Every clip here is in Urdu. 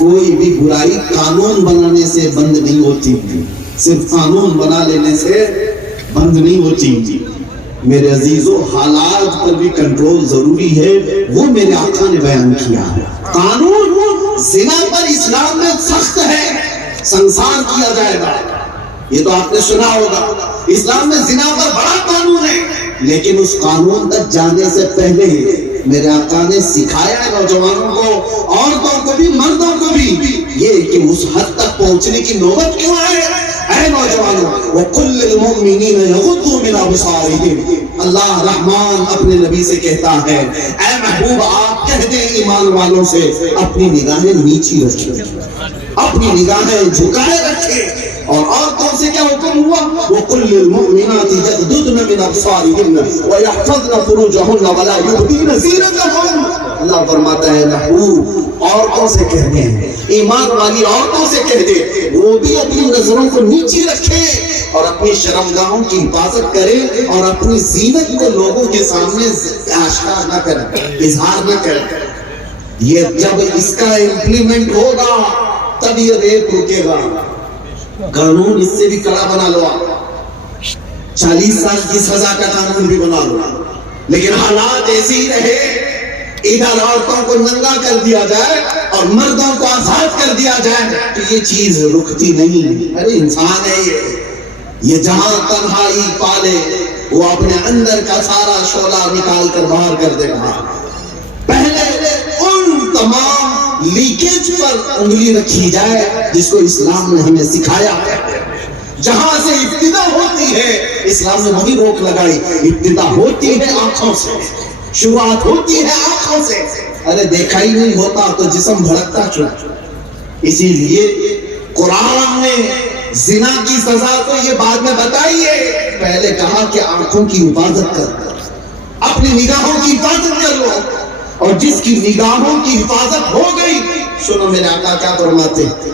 کوئی بھی برائی قانون بنانے سے بند نہیں ہوتی، صرف قانون بنا لینے سے بند نہیں ہوتی۔ میرے عزیزو، حالات پر بھی کنٹرول ضروری ہے، وہ میرے آقا نے بیان کیا ہے۔ قانون زنا پر اسلام میں سخت ہے، سنسار کیا جائے گا، یہ تو آپ نے سنا ہوگا۔ اسلام میں زنا پر بڑا قانون ہے، لیکن اس قانون تک جانے سے پہلے میرے آقا نے سکھایا ہے نوجوانوں کو، عورتوں کو بھی مردوں کو بھی، یہ کہ اس حد تک پہنچنے کی نوبت کیوں آئے؟ اے نوجوانوں، وَقُلْ لِلْمُؤْمِنِينَ يَغُضُّوا مِنْ أَبْصَارِهِمْ، اللہ رحمان اپنے نبی سے کہتا ہے، اے محبوب آپ کہہ دیں ایمان والوں سے اپنی نگاہیں نیچی رکھیں، اپنی نگاہیں جھکائے رکھیں۔ اور عورتوں سے کیا حکم ہوا؟ وَقُلْ لِلْمُؤْمِنَاتِ يَغْضُضْنَ مِنْ أَبْصَارِهِنَّ وَيَحْفَظْنَ فُرُوجَهُنَّ وَلَا يُبْدِينَ زِينَتَهُنَّ۔ اللہ فرماتا ہے محبوب عورتوں سے کہہ دیں، ایمان والی عورتوں سے کہہ دیں، وہ بھی اپنی نظروں کو نیچی رکھیں اور اپنی شرمگاہوں کی حفاظت کریں اور اپنی زینت کو لوگوں کے سامنے آشکار نہ کریں، اظہار نہ کریں۔ یہ جب اس کا امپلیمنٹ ہوگا تب یہ ریپ رکے گا۔ قانون اس سے بھی کڑا بنا لو، 40 سال کی سزا کا قانون بھی بنا لو، لیکن حالات ایسے ہی رہے، ادھر عورتوں کو ننگا کر دیا جائے اور مردوں کو آزاد کر دیا جائے تو یہ چیز رکتی نہیں۔ ارے انسان ہے یہ جہاں تنہائی پالے وہ اپنے اندر کا سارا شعلہ نکال کر باہر کر دے گا۔ پہلے ان تمام لیکیج پر انگلی رکھی جائے جس کو اسلام نے ہمیں سکھایا ہے۔ جہاں سے ابتدا ہوتی ہے اسلام نے وہی روک لگائی، ابتدا ہوتی ہے آنکھوں سے، شروعات ہوتی ہے آنکھوں سے۔ ارے دیکھا ہی نہیں ہوتا تو جسم بھڑکتا کیوں؟ اسی لیے قرآن نے زنا کی سزا تو یہ بعد میں بتائی ہے، پہلے کہا کہ آنکھوں کی حفاظت کر، اپنی نگاہوں کی حفاظت کر لو، اور جس کی نگاہوں کی حفاظت ہو گئی، سنو میرے آقا کیا فرماتے ہیں،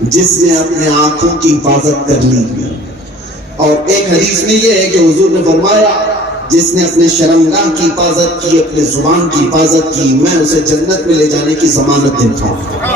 جس نے اپنے آنکھوں کی حفاظت کر لی۔ اور ایک حدیث میں یہ ہے کہ حضور نے فرمایا جس نے اپنے شرمگاہ کی حفاظت کی، اپنے زبان کی حفاظت کی، میں اسے جنت میں لے جانے کی ضمانت دیتا ہوں۔